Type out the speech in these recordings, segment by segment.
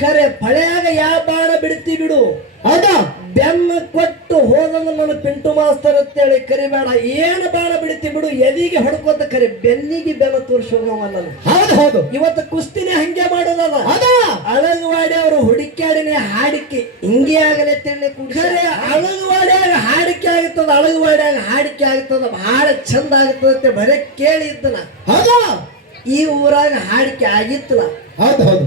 ಖರೆ ಫಳೆಯಾಗ ಯಾ ಬಾಣ ಬಿಡ್ತಿ ಬಿಡು ಹೌದಾ ಬೆನ್ನ ಕೊಟ್ಟು ಹೋದಂಗ ನನ್ನ ಪಿಂಟು ಮಾಸ್ತರ್ ಅಂತೇಳಿ ಕರಿಬೇಡ. ಏನು ಬಾಣ ಬಿಡ್ತಿ ಬಿಡು, ಎದಿಗೆ ಹೊಡ್ಕೋತ ಕರಿ, ಬೆನ್ನಿಗೆ ಬೆನ್ನ ತೋರಿಸೋಗವ ನಾನು. ಹೌದು ಹೌದು ಇವತ್ತು ಕುಸ್ತಿನೇ ಹಂಗೆ ಮಾಡೋದಲ್ಲ. ಹೌದಾ ಅಳಗವಾಡಿ ಅವರು ಹುಡುಕ್ಯಾಡಿನೇ ಹಾಡಿಕೆ ಹಿಂಗೆ ಆಗಲೆ ತಿಳಿ ಖರೆ ಅಳಗವಾಡ್ಯಾಗ ಹಾಡಿಕೆ ಆಗುತ್ತದ, ಅಳಗವಾಡ್ಯಾಗ ಹಾಡಿಕೆ ಆಗ್ತದ, ಬಹಳ ಚಂದ ಆಗ್ತದೆ ಬರೇ ಕೇಳಿ ಇದ್ದನ. ಹೌದಾ ಈ ಊರಾಗ ಹಾಡಿಕೆ ಆಗಿತ್ತಲ್ಲ. ಹೌದು ಹೌದು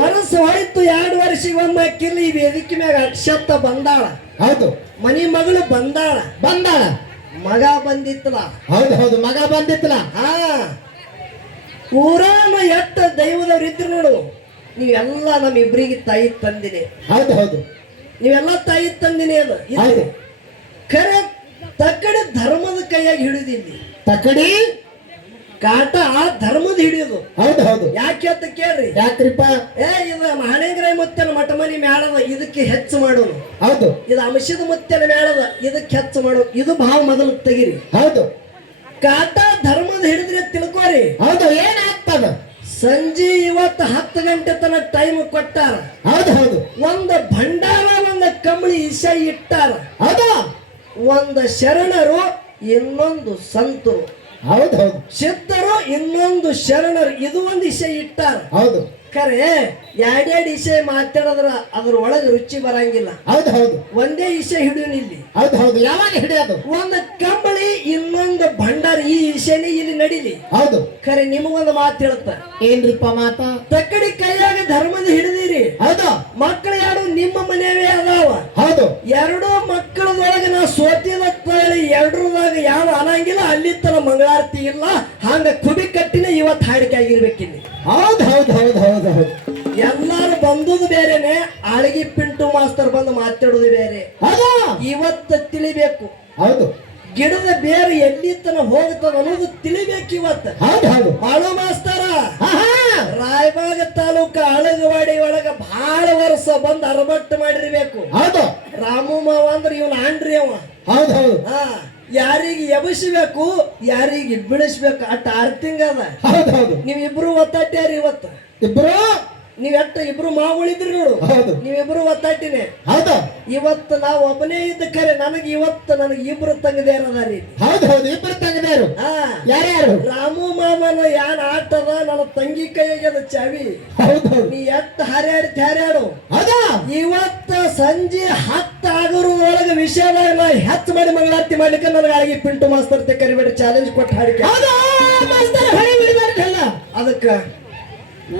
ವರ್ಷ ಹೋಯ್ತು, 2 ವರ್ಷಕ್ಕೆ ಒಮ್ಮೆ ಕಿಲ್ಲ ಈ ವೇದಿಕೆ ಮ್ಯಾಗ ಅಕ್ಷತ್ತ ಬಂದಾಳ. ಹೌದು ಮನಿ ಮಗಳು ಬಂದಾಳ, ಮಗ ಬಂದಿತ್ತಲ್ಲ. ಹೌದು ಹೌದು ಮಗ ಬಂದಿತ್ತಲ್ಲ. ಹಾ ಊರಾನ ಎಟ್ಟ ದೈವದವ್ರು ಇದ್ರು ನೋಡು, ನೀವೆಲ್ಲ ನಮ್ಮ ಇಬ್ಬರಿಗೆ ತಾಯಿ ತಂದಿನಿ. ಹೌದು ಹೌದು ನೀವೆಲ್ಲ ತಾಯಿ ತಂದಿನಿ ಅದು ಹೌದು. ಖರೆ ತಕ್ಕಡೆ ಧರ್ಮದ ಕೈಯಾಗಿ ಹಿಡಿದಿಲ್ಲಿ. ತಕ್ಕಡಿ ಕಾಟ ಧರ್ಮದ ಹಿಡಿಯೋದು. ಹೌದು ಹೌದು ಯಾಕೆ ಅಂತ ಕೇಳ್ರಿ. ಯಾಕ್ರಿಪ್ಪ? ಇದು ಹಣೆಗ್ರಾಯ ಮುತ್ತನ ಮಠ ಮನಿ ಮೇಳದ, ಇದಕ್ಕೆ ಹೆಚ್ಚು ಮಾಡೋದು. ಹೌದು ಇದು ಅಂಶದ ಮುತ್ತನ ಮೇಳದ, ಇದಕ್ಕೆ ಹೆಚ್ಚು ಮಾಡೋದು. ಇದು ಭಾವ ಮೊದಲು ತೆಗಿರಿ. ಹೌದು ಕಾಟ ಧರ್ಮದ ಹಿಡಿದ್ರೆ ತಿಳ್ಕೋರಿ. ಹೌದು ಏನಾಗ್ತದ? ಸಂಜೆ ಇವತ್ತು 10 ಗಂಟೆ ತನ ಟೈಮ್ ಕೊಟ್ಟಾರ. ಹೌದು ಹೌದು ಒಂದು ಭಂಡಾರ, ಒಂದು ಕಂಬಳಿ ಇಸೆ ಇಟ್ಟಾರ. ಹೌದಾ ಒಂದು ಶರಣರು, ಇನ್ನೊಂದು ಸಂತರು. ಹೌದು ಹೌದು ಸಿದ್ಧರು, ಇನ್ನೊಂದು ಶರಣರು. ಇದು ಒಂದು ಇಸೆ ಇಟ್ಟಾರ. ಹೌದು ಖರೆ ಎರಡೆರಡು ಇಸೆ ಮಾತಾಡಿದ್ರ ಅದ್ರ ಒಳಗೆ ರುಚಿ ಬರಂಗಿಲ್ಲ. ಹೌದು ಹೌದು ಒಂದೇ ಇಸೆ ಹಿಡಿಯೋನ್ ಇಲ್ಲಿ. ಹೌದು ಹೌದು ಯಾವಾಗ ಹಿಡಿಯೋದು? ಒಂದು ಕಂಬಳಿ, ಇನ್ನೊಂದು ಭಂಡಾರ, ಈ ಇಸೆನೇ ಇಲ್ಲಿ ನಡೀಲಿ. ಹೌದು ಖರೆ ನಿಮಗೊಂದು ಮಾತು ಹೇಳ್ತ. ಏನ್ರಿಪ್ಪ ಮಾತ? ತಕ್ಕಡಿ ಕೈಯಾಗ ಧರ್ಮದ ಹಿಡಿದಿರಿ. ಹೌದು ಮಕ್ಕಳು ಯಾರು ನಿಮ್ಮ ಮನೆಯವೇ ಅದಾವ. ಹೌದು 2 ಮಕ್ಕಳದೊಳಗೆ ನಾ ಸೋತಿದ ಹೇಳಿ 2ರದಾಗ ಯಾವ ಅನ್ನಂಗಿಲ್ಲ. ಅಲ್ಲಿ ತರ ಮಂಗಳಾರತಿ ಇಲ್ಲ. ಹಂಗ ಕುಬಿ ಕಟ್ಟಿನ ಇವತ್ತು ಹಾಡಿಕೆ ಆಗಿರ್ಬೇಕಿಲ್ಲಿ. ಹೌದು ಹೌದು ಹೌದು ಹೌದು ಹೌದು ಎಲ್ಲಾರು ಬಂದುದು ಬೇರೆನೆ, ಆಳಗಿ ಪಿಂಟು ಮಾಸ್ತರ್ ಬಂದು ಮಾತಾಡುದು ಬೇರೆ. ಹೌದಾ ಇವತ್ತು ತಿಳಿಬೇಕು. ಹೌದು ಗಿಡದ ಬೇರೆ ಎಲ್ಲಿ ತನ ಹೋಗ್ತದ ಅನ್ನೋದು ತಿಳಿಬೇಕು ಇವತ್ತು. ಹೌದು ಹೌದು ಮಾಳು ಮಾಸ್ತರ ರಾಯಬಾಗ ತಾಲೂಕ ಅಳಗವಾಡಿ ಒಳಗ ಬಹಳ ವರ್ಷ ಬಂದು ಅರಬಟ್ಟು ಮಾಡಿರ್ಬೇಕು. ಹೌದು ರಾಮು ಮಾವ ಅಂದ್ರೆ ಇವನ್ ಆಂಡ್ರಿ ಅವ. ಹೌದು ಹೌದು ಯಾರಿಗೆ ಎಬಸಿಬೇಕು, ಯಾರಿಗೆ ಬಿಡಿಸ್ಬೇಕು, ಅಟ್ಟ 6 ತಿಂಗಳ ಅದ. ಹೌದು ಹೌದು ನೀವಿಬ್ರು ಒತ್ತಾಟ್ಯಾರ ಇವತ್ತು. ಇಬ್ರು ನೀವೆಟ್ಟ ಇಬ್ರು ಮಾವುಳಿದ್ರಿ ನೋಡು. ಹೌದು ನೀವಿಬ್ರು ಒತ್ತಾಟಿನೇ. ಹೌದು ಇವತ್ತು ನಾವು ಒಬ್ಬನೇ ಇದ್ದ ಖರೆ ನನಗೆ ಇವತ್ತು ನನಗೆ ಇಬ್ರು ತಂಗದೇರದಾರಿ. ಹೌದು ಹೌದು ಇಬ್ರು ತಂಗದೇರು. ಯಾರ್ಯಾರು? ರಾಮು ಮಾಮನ ಯಾನ್ ಆಟದ ನನ್ನ ತಂಗಿ ಕೈಯಾಗ ಅದ ಚಾವಿ. ಹೌದು ನೀ ಎಟ್ಟ ಹಾರ್ಯಾಡು. ಹೌದಾ ಇವತ್ತ ಸಂಜೆ 10 ಆಗೋದ್ರೊಳಗೆ ವಿಷಯದಾಗ ನಾ ಹೆಚ್ಚು ಮಾಡಿ ಮಂಗಳಾರತಿ ಮಾಡ್ಲಿಕ್ಕೆ ನನಗೆ ಆಗಿ ಪಿಂಟು ಮಾಸ್ತರ್ ಕರಿಬೇಡ ಚಾಲೆಂಜ್ ಕೊಟ್ಟು ಹಾಡಿಕೆ. ಅದಕ್ಕ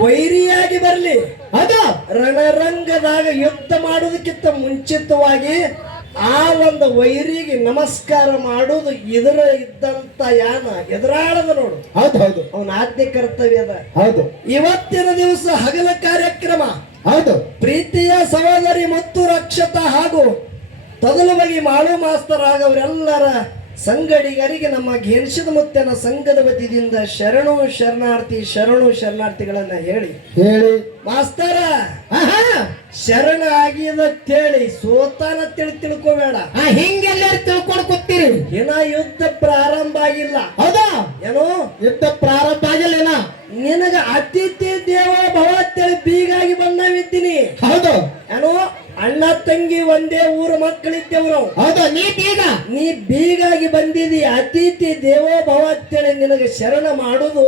ವೈರಿಯಾಗಿ ಬರ್ಲಿ. ಹೌದಾ ರಣರಂಗದಾಗ ಯುದ್ಧ ಮಾಡೋದಕ್ಕಿಂತ ಮುಂಚಿತವಾಗಿ ಆ ಒಂದು ವೈರಿಗೆ ನಮಸ್ಕಾರ ಮಾಡೋದು ಇದರ ಇದ್ದಂತ ಯಾನ ಎದುರಾಳದ ನೋಡು. ಹೌದು ಹೌದು ಅವನ ಆದ್ಯ ಕರ್ತವ್ಯ ಅದ. ಹೌದು ಇವತ್ತಿನ ದಿವಸ ಹಗಲ ಕಾರ್ಯಕ್ರಮ. ಹೌದು ಪ್ರೀತಿಯ ಸಹೋದರಿ ಮತ್ತು ರಕ್ಷತಾ ಹಾಗೂ ತದಲುವಾಗಿ ಮಾಳು ಮಾಸ್ತರ್ ಆಗವರೆಲ್ಲರ ಸಂಗಡಿಗರಿಗೆ ನಮ್ಮ ಘೇನ್ಶದ ಮುತ್ತನ ಸಂಘದ ವತಿಯಿಂದ ಶರಣು ಶರಣಾರ್ಥಿಗಳನ್ನ ಹೇಳಿ ಮಾಸ್ತರ ಶರಣ ಆಗಿದ ತೇಳಿ ಸೋತಾನ ತಿಳ್ಕೋಬೇಡ. ಹಿಂಗೆಲ್ಲರೂ ತಿಳ್ಕೊಂಡು ಕೂತೀರಿ. ಏನ ಯುದ್ಧ ಪ್ರಾರಂಭ ಆಗಿಲ್ಲ. ಹೌದಾ ಏನೋ ಯುದ್ಧ ಪ್ರಾರಂಭ ಆಗಿಲ್ಲ. ನಿನಗ ಅತಿಥಿ ದೇವ ಭವ ಅಂತೇಳಿ ಬೀಗಾಗಿ ಬಂದಾವಿದ್ದೀನಿ. ಹೌದು ಏನೋ ಅಣ್ಣ ತಂಗಿ ಒಂದೇ ಊರ ಮಕ್ಕಳಿದ್ದೇವು ನಾವು. ಹೌದು ನೀ ಬೀಗಾಗಿ ಬಂದಿದಿ. ಅತಿಥಿ ದೇವೋ ಭವ ಅಂತೇಳಿ ನಿನಗೆ ಶರಣ ಮಾಡುದು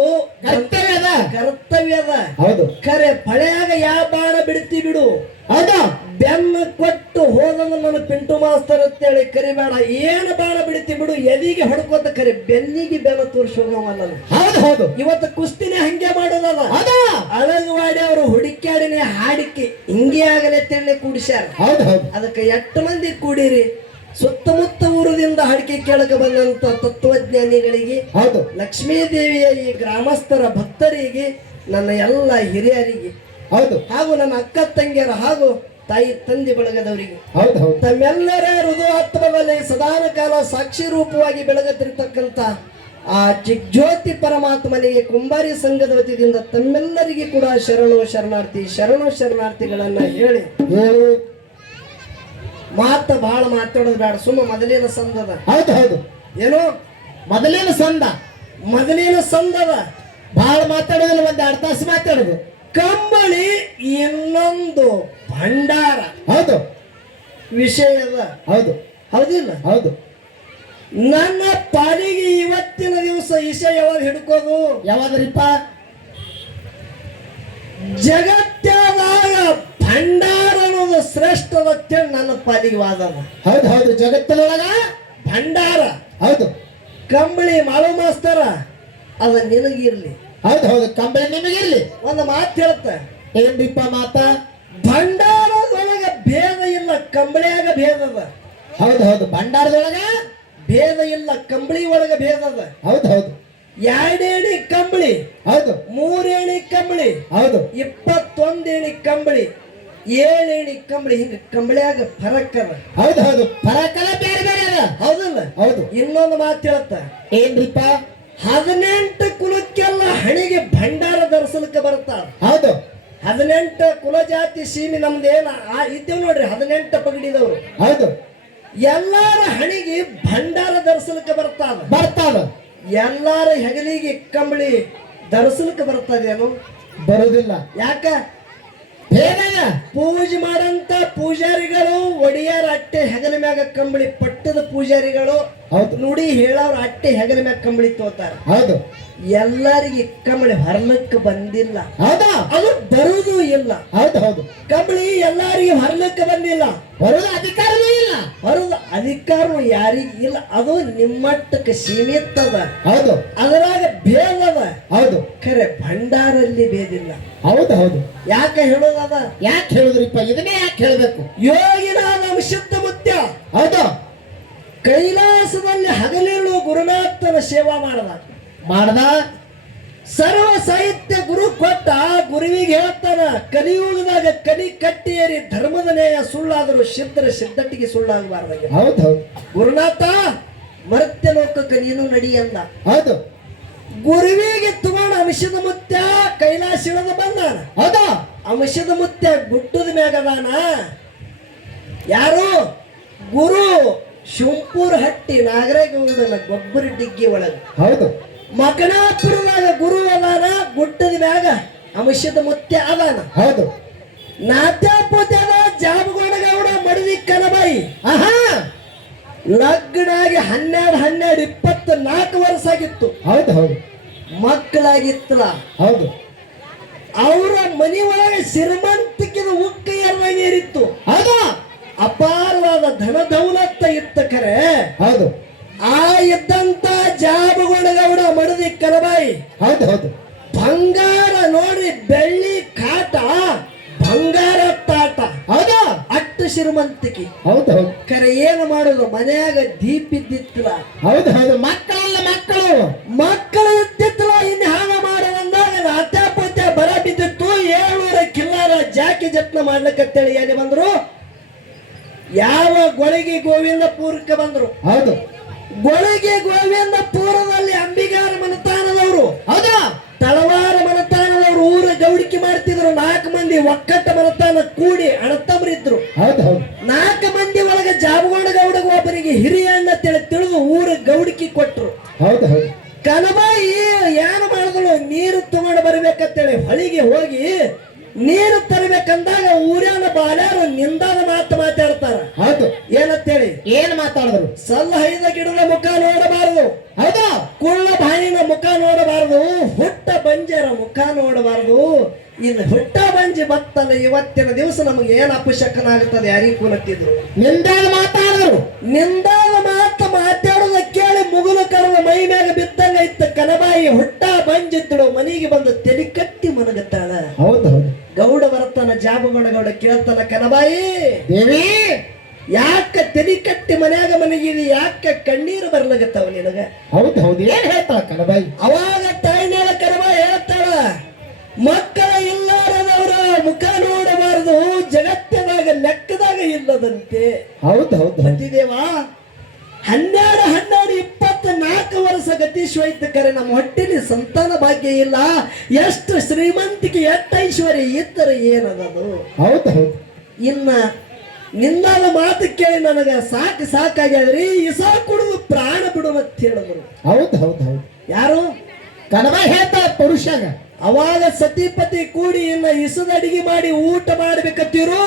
ಕರ್ತವ್ಯದ. ಹೌದು ಖರೆ ಫಳೆಯಾಗ ಯಾ ಬಾಣ ಬಿಡ್ತಿ ಬಿಡು. ಹೌದಾ ಬೆನ್ನ ಕೊಟ್ಟು ಹೋದಂಗ ನನ್ನ ಪಿಂಟು ಮಾಸ್ತರ್ ಅಂತೇಳಿ ಕರಿಬೇಡ. ಏನು ಬಾಣ ಬಿಡ್ತಿ ಬಿಡು, ಎದಿಗೆ ಹೊಡ್ಕೋತ ಕರಿ, ಬೆನ್ನಿಗೆ ಬೆನ್ನ ತೋರಿಸೋಗವ ನಾನು. ಹೌದು ಹೌದು ಇವತ್ತು ಕುಸ್ತಿನೇ ಹಂಗೆ ಮಾಡೋದಲ್ಲ. ಅಳಗವಾಡಿ ಅವರು ಹುಡುಕ್ಯಾಡಿನೇ ಹಾಡಿಕೆ ಹಿಂಗೆ ಆಗಲೆ ತಿಳಿ ಕೂಡಿಸ್ಯಾರ. ಹೌದು ಹೌದು ಅದಕ್ಕೆ 8 ಮಂದಿ ಕೂಡಿರಿ. ಸುತ್ತಮುತ್ತ ಊರದಿಂದ ಹಾಡಿಕೆ ಕೇಳಕ ಬಂದಂತ ತತ್ವಜ್ಞಾನಿಗಳಿಗೆ, ಹೌದು ಲಕ್ಷ್ಮೀ ದೇವಿಯ ಈ ಗ್ರಾಮಸ್ಥರ ಭಕ್ತರಿಗೆ, ನನ್ನ ಎಲ್ಲ ಹಿರಿಯರಿಗೆ, ಹೌದು ಹಾಗೂ ನನ್ನ ಅಕ್ಕ ತಂಗಿಯರ ಹಾಗೂ ತಾಯಿ ತಂದೆ ಬಳಗದವರಿಗೆ, ಹೌದು ಹೌದು ತಮ್ಮೆಲ್ಲರ ಹೃದಯಾತ್ಮದಲ್ಲಿ ಸದಾನ ಕಾಲ ಸಾಕ್ಷಿ ರೂಪವಾಗಿ ಬೆಳಗುತ್ತಿರ್ತಕ್ಕಂಥ ಆ ಚಿಜ್ಯೋತಿ ಪರಮಾತ್ಮನಿಗೆ ಕುಂಬಾರಿ ಸಂಘದ ವತಿಯಿಂದ ತಮ್ಮೆಲ್ಲರಿಗೆ ಕೂಡ ಶರಣು ಶರಣಾರ್ಥಿಗಳನ್ನ ಹೇಳಿ ಮಾತ ಬಹಳ ಮಾತಾಡೋದು ಬೇಡ. ಸುಮ್ಮ ಮೊದಲಿನ ಸಂದದ. ಹೌದು ಹೌದು ಏನೋ ಮೊದಲಿನ ಸಂದದ ಬಹಳ ಬಹಳ ಮಾತಾಡೋದಿಲ್ಲ. 1-2 ತಾಸು ಮಾತಾಡೋದು. ಕಂಬಳಿ ಇನ್ನೊಂದು ಭಂಡಾರ ಹೌದು ವಿಷಯದ ಹೌದು ಹೌದಿಲ್ಲ. ಹೌದು. ನನ್ನ ಪಾಲಿಗೆ ಇವತ್ತಿನ ದಿವಸ ವಿಷಯ ಯಾವಾಗ ಹಿಡ್ಕೋದು? ಯಾವಾಗ್ರಿಪ್ಪ? ಜಗತ್ತಾದಾಗ ಭಂಡಾರ ಅನ್ನೋದು ಶ್ರೇಷ್ಠದತ್ತೆ ನನ್ನ ಪಾಲಿಗೆ ವಾದದ. ಹೌದು ಹೌದು. ಜಗತ್ತಿನೊಳಗ ಭಂಡಾರ ಹೌದು. ಕಂಬಳಿ ಮಾಳು ಮಾಸ್ತರ ಅದ ನಿನಗಿರ್ಲಿ. ಹೌದು ಹೌದು. ಕಂಬಳಿ ನಿಮಗಿರ್ಲಿ. ಒಂದು ಮಾತು ಹೇಳುತ್ತ, ಏನ್ರಿಪ್ಪ ಮಾತ? ಭಂಡಾರದೊಳಗ ಭೇದ ಇಲ್ಲ, ಕಂಬಳಿಯಾಗ ಭೇದ ಅದ. ಹೌದು ಹೌದು. ಭಂಡಾರದೊಳಗ ಭೇದ ಇಲ್ಲ, ಕಂಬಳಿ ಒಳಗ ಭೇದ ಅದ. ಹೌದು ಹೌದು. 2 ಏಣಿ ಕಂಬಳಿ, ಹೌದು 3 ಏಣಿ ಕಂಬಳಿ, ಹೌದು 21 ಏಣಿ ಕಂಬಳಿ, 7 ಏಣಿ ಕಂಬಳಿ, ಹಿಂಗ ಕಂಬಳಿಯಾಗ ಫರಕ್ ಅದ. ಹೌದು ಹೌದು. ಪರಕಲ ಬೇರೆ ಬೇರೆ ಅದ. ಹೌದಲ್ಲ? ಹೌದು. ಇನ್ನೊಂದು ಮಾತು ಹೇಳುತ್ತ, ಏನ್ರಿಪ್ಪ? 18 ಕುಲಕ್ಕೆಲ್ಲ ಹಣಿಗೆ ಭಂಡಾರ ಧರಿಸಲಿಕ್ಕೆ ಬರ್ತಾಳ. ಹೌದು 18 ಕುಲ ಜಾತಿ ಸೀಮಿ ನಮ್ದೇನ ಇದ್ದೇವ್ ನೋಡ್ರಿ, 18 ಪಗಡಿದವ್ರು. ಹೌದು. ಎಲ್ಲಾರ ಹಣಿಗೆ ಭಂಡಾರ ಧರಿಸಲಿಕ್ಕೆ ಬರ್ತಾವ. ಬರ್ತಾವ. ಎಲ್ಲಾರ ಹೆಗಲಿಗೆ ಕಂಬಳಿ ಧರಿಸಲಿಕ್ಕೆ ಬರ್ತದೇನು? ಬರುದಿಲ್ಲ. ಯಾಕ? ಭೇದ. ಪೂಜೆ ಮಾಡಂತ ಪೂಜಾರಿಗಳು ಒಡಿಯಾರ ಅಟ್ಟೆ ಹೆಗಲ ಮ್ಯಾಗ ಕಂಬಳಿ, ಪಟ್ಟದ ಪೂಜಾರಿಗಳು ಹೌದು ನುಡಿ ಹೇಳವ್ರ ಅಟ್ಟೆ ಹೆಗಲ ಮ್ಯಾಗ ಕಂಬಳಿ ತೋತಾರ. ಹೌದು. ಎಲ್ಲರಿಗೆ ಕಂಬಳಿ ಹರ್ಲಕ್ಕೆ ಬಂದಿಲ್ಲ. ಹೌದಾ? ಅದು ಬರುವುದು ಇಲ್ಲ. ಹೌದು ಹೌದು. ಕಂಬಳಿ ಎಲ್ಲಾರಿಗೆ ಹರ್ಲಕ್ಕೆ ಬಂದಿಲ್ಲ, ಬರುದ ಅಧಿಕಾರವೂ ಇಲ್ಲ. ಬರುದು ಅಧಿಕಾರ ಯಾರಿಗ ಇಲ್ಲ. ಅದು ನಿಮ್ಮಟ್ಟಕ್ಕೆ ಸೀಮಿತ ಅದ. ಹೌದು. ಅದರಾಗ ಭೇದ ಅದ. ಹೌದು. ಖರೆ ಭಂಡಾರಲ್ಲಿ ಭೇದಿಲ್ಲ. ಹೌದು ಹೌದು. ಯಾಕೆ ಹೇಳೋದದ? ಯಾಕೆ ಹೇಳಿದ್ರಿಪ್ಪ? ಇದನ್ನೇ ಯಾಕೆ ಹೇಳಬೇಕು? ಯೋಗಿನಾದ ಶುದ್ಧ ಮುತ್ಯ ಹೌದು. ಕೈಲಾಸದಲ್ಲಿ ಹಗಲಿರುಳು ಗುರುನಾಥನ ಸೇವಾ ಮಾಡದ ಸರ್ವ ಸಾಹಿತ್ಯ ಗುರು ಕೊಟ್ಟ. ಗುರುವಿಗೆ ಹೇಳ್ತಾನ, ಕಲಿಯುಗದಾಗ ಕಲಿ ಕಟ್ಟಿಯೇರಿ ಧರ್ಮದ ನ್ಯಾಯ ಸುಳ್ಳಾದರೂ ಸಿದ್ಧರ ಸಿದ್ಧಟ್ಟಿಗೆ ಸುಳ್ಳಾಗಬಾರ್ದಾಗ. ಹೌದು ಹೌದು. ಗುರುನಾಥ ಮರ್ತ್ಯ ಲೋಕಕ್ಕೆ ನೀನು ನಡಿ ಅಂದ. ಹೌದು. ಗುರುವಿಗೆ ತಗೊಂಡು ಅಂಶದ ಮುತ್ಯ ಕೈಲಾಸ ಇಳಿದ ಬಂದಾನ. ಹೌದಾ? ಅಂಶದ ಮುತ್ಯ ಗುಟ್ಟದ ಮ್ಯಾಗದಾನ. ಯಾರು? ಗುರು ಶಿಂಪೂರ್ ಹಟ್ಟಿ ನಾಗರೇಗೌಡನ ಗೊಬ್ಬರ ಡಿಗ್ಗಿ ಒಳಗ. ಹೌದು. ಮಕನಾಪುರದಾಗ ಗುರು ಅದಾನ, ಗುಟ್ಟದ ಮ್ಯಾಗ ಅಂಶದ ಮುತ್ಯ ಅದಾನ. ಹೌದು. ನಾಟ್ಯಾಪುತ್ಯದ ಜಾಬಗೋಡಗೌಡ ಮಡದಿ ಕನಬಾಯಿ. ಆಹಾ. ಲಗ್ನಾಗಿ 12 24 ವರ್ಷ ಆಗಿತ್ತು. ಹೌದು ಹೌದು. ಮಕ್ಕಳಾಗಿತ್ತಲ್ಲ. ಹೌದು. ಅವರ ಮನಿ ಒಳಗೆ ಶ್ರೀಮಂತಿಕೆದ ಉಕ್ಕ ಏರಿತ್ತು. ಹೌದು. ಅಪಾರವಾದ ಧನ ದೌಲತ್ತ ಇತ್ತ ಖರೆ. ಹೌದು. ಆ ಇದ್ದಂತ ಜಾಬಗೋಡಗೌಡ ಮಡದಿ ಕನಬಾಯಿ. ಹೌದು ಹೌದು. ಬಂಗಾರ ನೋಡಿ, ಬೆಳ್ಳಿ ಕಾಟ, ಬಂಗಾರ ತಾಟ. ಹೌದಾ? ಅಟ್ಟು ಶ್ರೀಮಂತಿಕೆ. ಹೌದು ಹೌದು. ಖರೆ ಏನು ಮಾಡೋದು? ಮನ್ಯಾಗ ದೀಪ ಇದ್ದಿತ್ತಲ್ಲ. ಹೌದು ಹೌದು. ಮಕ್ಕಳಲ್ಲ ಮಕ್ಕಳು ಇದ್ದಿತ್ತಲ್ಲ. ಇನ್ನು ಹಾಗ ಮಾಡೋದಂದಾಗ ನಾಟ್ಯಾಪತ್ಯ ಬರ ಬಿದ್ದಿತ್ತು. 700 ಕಿಲ್ಲಾರ ಜಾಕಿ ಜತ್ನ ಮಾಡ್ಲಿಕ್ಕಂತೇಳಿ ಏನೇ ಬಂದ್ರು, ಯಾವ ಗೊಳಗಿ ಗೋವಿಂದಪುರಕ್ಕೆ ಬಂದ್ರು. ಹೌದು. ಗೊಳಗಿ ಗೋವಿಂದಪುರದಲ್ಲಿ ಅಂಬಿಗಾರ ಮನತಾನದವರು, ಹೌದಾ? ತಳವಾರ ಮನತಾನದವರು ಊರ ಗೌಡಿಕೆ ಮಾಡ್ತಿದ್ರು. 4 ಮಂದಿ ಒಕ್ಕಟ್ಟ ಮನತಾನ ಕೂಡಿ ಅಣತಮ್ಮರಿದ್ರು. ಹೌದು ಹೌದು. 4 ಮಂದಿ ಒಳಗೆ ಜಾಬಗೋಡ ಗೌಡಗ ಒಬ್ಬರಿಗೆ ಹಿರಿಯ ಅಣ್ಣ ತಿಳಿದು ಊರ ಗೌಡಿಕೆ ಕೊಟ್ರು. ಹೌದು ಹೌದು. ಕನಬಾಯಿ ಏನು ಮಾಡಿದಳು? ನೀರು ತಗೊಂಡು ಬರ್ಬೇಕಂತೇಳಿ ಹೊಳಿಗೆ ಹೋಗಿ ನೀರು ತರಬೇಕಂದಾಗ ಊರ್ಯಾನ ಬಾಲ್ಯಾರು ನಿಂದಾದ ಮಾತಾಡ್ತಾರ. ಹೌದು. ಏನಂತೇಳಿ? ಏನ್ ಮಾತಾಡಿದ್ರು? ಸಲ್ಲ ಹೈದ ಗಿಡದ ಮುಖ ನೋಡಬಾರದು. ಹೌದಾ? ಕುಳ್ಳ ಬಾಯಿನ ಮುಖ ನೋಡಬಾರದು. ಹುಟ್ಟ ಬಂಜರ ಮುಖ ನೋಡಬಾರದು. ಇದು ಹುಟ್ಟ ಬಂಜಿ ಬತ್ತಲ್ಲ, ಇವತ್ತಿನ ದಿವಸ ನಮಗೆ ಏನ್ ಅಪಶಕನಾಗುತ್ತದೆ ಯಾರಿಗೂ ಕೂಲತ್ತಿದ್ರು. ನಿಂದಾದ ಮಾತಾಡಿದ್ರು. ನಿಂದಾದ ಮಾತಾಡೋದ ಕೇಳಿ ಮುಗುಲು ಕರದ ಮೈ ಮ್ಯಾಗ ಬಿದ್ದಂಗ ಇತ್ತ. ಕನಬಾಯಿ ಹುಟ್ಟ ಬಂಜಿದ್ದಳು. ಮನೆಗೆ ಬಂದು ತಲೆ ಕಟ್ಟಿ ಮನಗತ್ತಾಳ. ಹೌದು ಹೌದು. ಗೌಡ ಬರ್ತಾನ, ಜಾಬಗೋಡ ಗೌಡ ಕೇಳ್ತಾನ, ಕನಬಾಯಿ ದೇವಿ ಯಾಕ ತಲೆ ಕಟ್ಟಿ ಮನ್ಯಾಗ ಮನೆಗಿದಿ? ಯಾಕ ಕಣ್ಣೀರು ಬರ್ಲಾಗತ್ತಾವ ನಿನಗ? ಹೌದು ಹೌದು. ಏನ್ ಹೇಳ್ತಾಳ ಕನಬಾಯಿ? ಅವಾಗ ತಾಯಿನೇಳ ಕನಬಾಯಿ ಹೇಳ್ತಾಳ, ಮಕ್ಕಳ ಇಲ್ಲಾರದವರ ಮುಖ ನೋಡಬಾರದು, ಜಗತ್ತಿನಾಗ ಲೆಕ್ಕದಾಗ ಇಲ್ಲದಂತೆ. ಹೌದು ಹೌದು. ಮತಿದೇವ 12 24 ವರ್ಷ ಗತಿಶ್ವೈತ ಕರೆ ನಮ್ಮ ಹೊಟ್ಟೆಲಿ ಸಂತಾನ ಭಾಗ್ಯ ಇಲ್ಲ. ಎಷ್ಟು ಶ್ರೀಮಂತಿಕೆ, ಎಷ್ಟು ಐಶ್ವರ್ಯ ಇದ್ದರೆ ಏನದದು? ಹೌದು ಹೌದು. ಇನ್ನ ನಿಂದಾದ ಮಾತು ಕೇಳಿ ನನಗ ಸಾಕಾಗ್ಯಾದ್ರಿ, ಇಸ ಕುಡಿದು ಪ್ರಾಣ ಬಿಡು ಅಂತ ಹೇಳಿದ್ರು. ಹೌದು ಹೌದು ಹೌದು. ಯಾರು? ಕನಬಾಯಿ ಹೇಳ್ತಾಳ ಪುರುಷಾಗ. ಅವಾಗ ಸತಿಪತಿ ಕೂಡಿ ಇನ್ನ ಇಸದ ಅಡಿಗೆ ಮಾಡಿ ಊಟ ಮಾಡ್ಬೇಕತ್ತೀರು.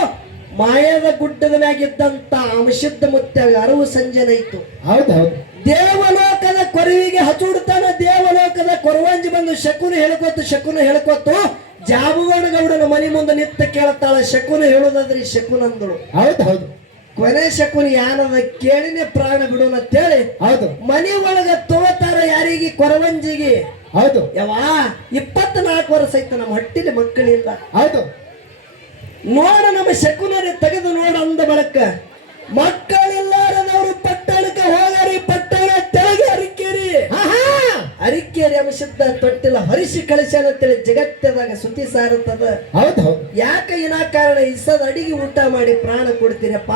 ಮಾಯದ ಗುಡ್ಡದ ಮ್ಯಾಗಿದ್ದಂತ ಅಂಶಿದ್ದ ಮುತ್ಯಾಗ ಅರವು ಸಂಜೆನೈತು. ಹೌದು ಹೌದು ದೇವಲೋಕದ ಕೊರವಿಗೆ ಹಚುಡ್ತಾನ. ದೇವಲೋಕದ ಕೊರವಂಜಿ ಬಂದು ಶಕುನ ಹೇಳ್ಕೊತ್ತು ಜಾಬುಗೌಡ ಗೌಡನ ಮನೆ ಮುಂದೆ ನಿತ್ತ ಕೇಳ್ತಾಳ. ಶಕುನ ಹೇಳೋದಾದ್ರಿ ಶಕುನ ಅಂದಳು. ಹೌದು ಹೌದು ಕೊನೆ ಶಕುನಿ ಯಾನದ ಕೇಳಿನೇ ಪ್ರಾಣ ಬಿಡೋಣ ಅಂತೇಳಿ ಹೌದು ಮನಿ ಒಳಗ ತಗೋತಾರ. ಯಾರಿಗೆ? ಕೊರವಂಜಿಗೆ. ಹೌದು ಯವಾ 24 ವರ್ಷ ಐತ ನಮ್ಮ ಹಟ್ಟಿಲಿ ಮಕ್ಕಳಿಲ್ಲ. ಹೌದು ನೋಡ ನಮ್ಮ ಶಕುನರಿ ತೆಗೆದು ನೋಡ ಅಂದ ಬಳಕ ಮಕ್ಕಳಿಲ್ಲಾರದವರು ಪಟ್ಟಣಕ್ಕೆ ಹೋಗರಿ. ಪಟ್ಟಣ ತೆಳಗೆ ಅರಿಕೇರಿ. ಅರಿಕೇರಿ ಅಂಶದ ತೊಟ್ಟಿಲ್ಲ ಹರಿಸಿ ಕಳಿಸ್ಯಾನ ಅಂತೇಳಿ ಜಗತ್ತದಾಗ ಸುದ್ದಿ ಸಾರುತ್ತದ. ಹೌದು ಹೌದು ಯಾಕ ವಿನಾಕಾರಣ ಇಸದ ಅಡಿಗೆ ಊಟ ಮಾಡಿ ಪ್ರಾಣ ಕೊಡ್ತೀರಪ್ಪ?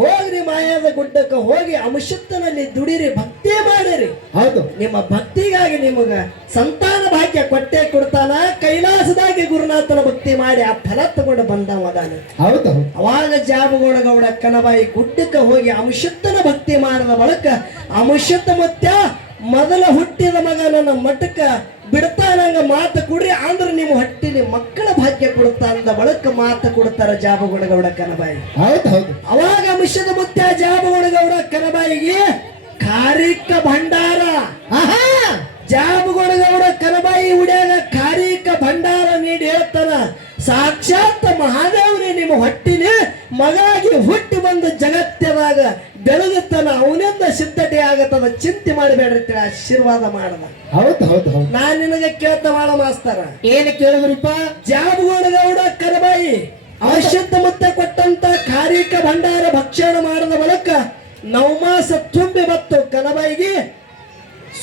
ಹೋಗ್ರಿ ಮಾಯಾದ ಗುಡ್ಡಕ್ಕೆ ಹೋಗಿ ಅಂಶತ್ತನಲ್ಲಿ ದುಡಿರಿ, ಭಕ್ತಿ ಮಾಡಿರಿ. ಹೌದು ನಿಮ್ಮ ಭಕ್ತಿಗಾಗಿ ನಿಮಗ ಸಂತಾನ ಭಾಗ್ಯ ಕೊಟ್ಟೆ ಕೊಡ್ತಾನ. ಕೈಲಾಸದಾಗಿ ಗುರುನಾಥನ ಭಕ್ತಿ ಮಾಡಿ ಆ ಫಲ ತಗೊಂಡು ಬಂದವದಾನ. ಹೌದು ಹೌದು ಅವಾಗ ಜಾಬುಗೌಡ ಗೌಡ ಕನಬಾಯಿ ಗುಡ್ಡಕ್ಕೆ ಹೋಗಿ ಅಂಶತ್ತನ ಭಕ್ತಿ ಮಾಡಿದ ಬಳಕ ಅಂಶತ್ತ ಮುತ್ಯ ಮೊದಲ ಹುಟ್ಟಿದ ಮಗ ನನ್ನ ಮಠಕ್ಕ ಬಿಡ್ತಾನಂಗ ಮಾತು ಕೊಡ್ರಿ ಅಂದ್ರೆ ನಿಮ್ಮ ಹೊಟ್ಟಿಲಿ ಮಕ್ಕಳ ಭಾಗ್ಯ ಕೊಡ್ತಾ ಅಂದ ಬಳಕ ಮಾತು ಕೊಡ್ತಾರ ಜಾಬುಗೌಡ ಗೌಡ ಕನಬಾಯಿ. ಹೌದು ಹೌದು ಅವಾಗ ಅಂಶದ ಮುತ್ಯ ಜಾಬುಗೌಡ ಗೌಡ ಕನಬಾಯಿಗೆ ಕಾರಿಕ ಭಂಡಾರ. ಜಾಬುಗೌಡ ಗೌಡ ಕನಬಾಯಿ ಉಡ್ಯಾಗ ಕಾರಿಕ ಭಂಡಾರ ನೀಡಿ ಹೇಳ್ತಾನ, ಸಾಕ್ಷಾತ್ ಮಹಾದೇವನೇ ನಿಮ್ಮ ಹೊಟ್ಟಿನಿ ಮಗಾಗಿ ಹುಟ್ಟಿ ಬಂದು ಜಗತ್ತದಾಗ ಬೆಳಗುತ್ತಾನ. ಅವನಿಂದ ಸಿದ್ಧತೆ ಆಗತ್ತದ, ಚಿಂತೆ ಮಾಡಬೇಡ್ರಿ ಆಶೀರ್ವಾದ ಮಾಡದ. ಹೌದು ಹೌದು ಹೌದು ನಾನ್ ನಿನಗೆ ಕೇಳ್ತಾ ಮಾಡ ಮಾಸ್ತರ. ಏನು ಕೇಳಿದ್ರಿಪ್ಪ? ಜಾಬುಗೌಡ ಗೌಡ ಕನಬಾಯಿ ಅಶುದ್ಧ ಮುತ್ತೆ ಕೊಟ್ಟಂತ ಕಾರಿಕ ಭಂಡಾರ ಭಕ್ಷಣ ಮಾಡದ ಬಳಕ ನವಮಾಸ ತುಂಬಿ ಬತ್ತು ಕನಬಾಯಿಗೆ.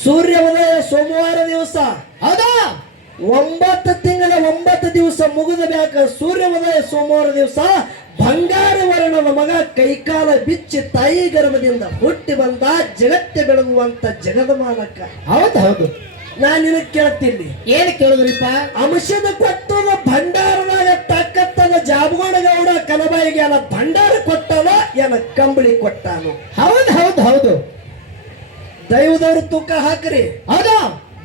ಸೂರ್ಯ ಉದಯ ಸೋಮವಾರ ದಿವಸ. ಹೌದಾ 9 ತಿಂಗಳ 9 ದಿವಸ ಮುಗಿದ ಮ್ಯಾಕ ಸೂರ್ಯ ಉದಯ ಸೋಮವಾರ ದಿವಸ ಬಂಗಾರ ವರ್ಣದ ಮಗ ಕೈಕಾಲ ಬಿಚ್ಚಿ ತಾಯಿ ಗರ್ಭದಿಂದ ಹುಟ್ಟಿ ಬಂದ. ಜಗತ್ತೆ ಬೆಳಗುವಂತ ಜಗದ ಮಾಲಕ. ಹೌದು ಹೌದು ನಾನ್ ನಿನಗ್ ಕೇಳ್ತೀನಿ, ಏನು ಕೇಳಿದ್ರಿಪ್ಪ? ಅಂಶದ ಕೊಟ್ಟದ ಭಂಡಾರದಾಗ ತಾಕತ್ತದ ಜಾಬುಗೌಡ ಗೌಡ ಕನಬಾಯಿಗೆ ಅಲ್ಲ ಭಂಡಾರ ಕೊಟ್ಟನ ಏನ ಕಂಬಳಿ ಕೊಟ್ಟಾನು? ಹೌದು ಹೌದು ಹೌದು ದೈವದವ್ರು ತೂಕ ಹಾಕ್ರಿ. ಹೌದು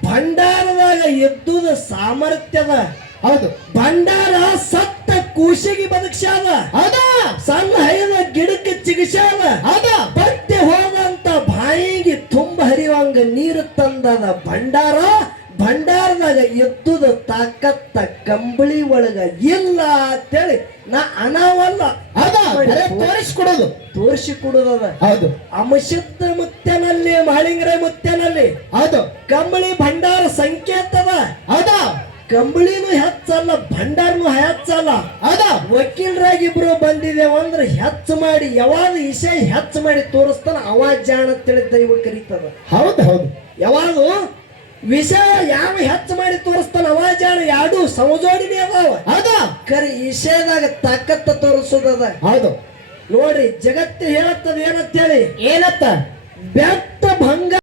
ಭಂಡಾರದಾಗ ಎದ್ದುದ ಸಾಮರ್ಥ್ಯದ. ಹೌದು ಭಂಡಾರ ಸತ್ತ ಕೂಸಿಗೆ ಬದುಕ್ಸ್ಯಾದ. ಹೌದಾ ಸಣ್ಣ ಹೈದ ಗಿಡಕ್ಕೆ ಚಿಗಿಸ್ಯಾದ. ಹೌದಾ ಬಟ್ಟೆ ಹೋದಂತ ಬಾಯಿಗೆ ತುಂಬ ಹರಿಯುವಂಗ ನೀರು ತಂದದ ಭಂಡಾರ. ಭಂಡಾರದಾಗ ಎದ್ದುದ ತಾಕತ್ತ ಕಂಬಳಿ ಒಳಗ ಇಲ್ಲ ಅಂತೇಳಿ ನಾ ಅನಾವಲ್ಲ ಹೌದಾ ತೋರಿಸ್ಕೊಡೋದು ತೋರಿಸಿಕೊಡುದದ. ಹೌದು ಅಂಶದ ಮುತ್ಯನಲ್ಲಿ ಮಹಳಿಂಗರ ಮುತ್ಯನಲ್ಲಿ ಹೌದು ಕಂಬಳಿ ಭಂಡಾರ ಸಂಕೇತದ. ಹೌದಾ ಕಂಬಳಿನೂ ಹೆಚ್ಚಲ್ಲ ಭಂಡಾರನು ಹೆಚ್ಚಲ್ಲ. ಹೌದಾ ವಕೀಲರಾಗಿ ಇಬ್ರು ಬಂದಿದ್ದೇವ ಅಂದ್ರೆ ಹೆಚ್ಚು ಮಾಡಿ ಯಾವಾಗ ವಿಷಯ ಹೆಚ್ಚು ಮಾಡಿ ತೋರಿಸ್ತಾನ ಅವ ಜಾಣ ಅಂತೇಳಿ ದೈವ ಕರೀತದ. ಹೌದು ಹೌದು ಯಾವಾಗ ವಿಷಯ ಯಾವ ಹೆಚ್ಚು ಮಾಡಿ ತೋರಿಸ್ತಾನ ಅವ ಜಾಣ. ಎರಡು ಸಮಜೋಡಿನೇ ಅದಾವ. ಹೌದಾ ಕರೆ ವಿಷಯದಾಗ ತಾಕತ್ತ ತೋರಿಸೋದದ. ಹೌದು ನೋಡ್ರಿ ಜಗತ್ತು ಹೇಳತ್ತದ ಏನಂತ ಹೇಳಿ. ಏನತ್ತ? ಬೆಟ್ಟ ಭಂಗ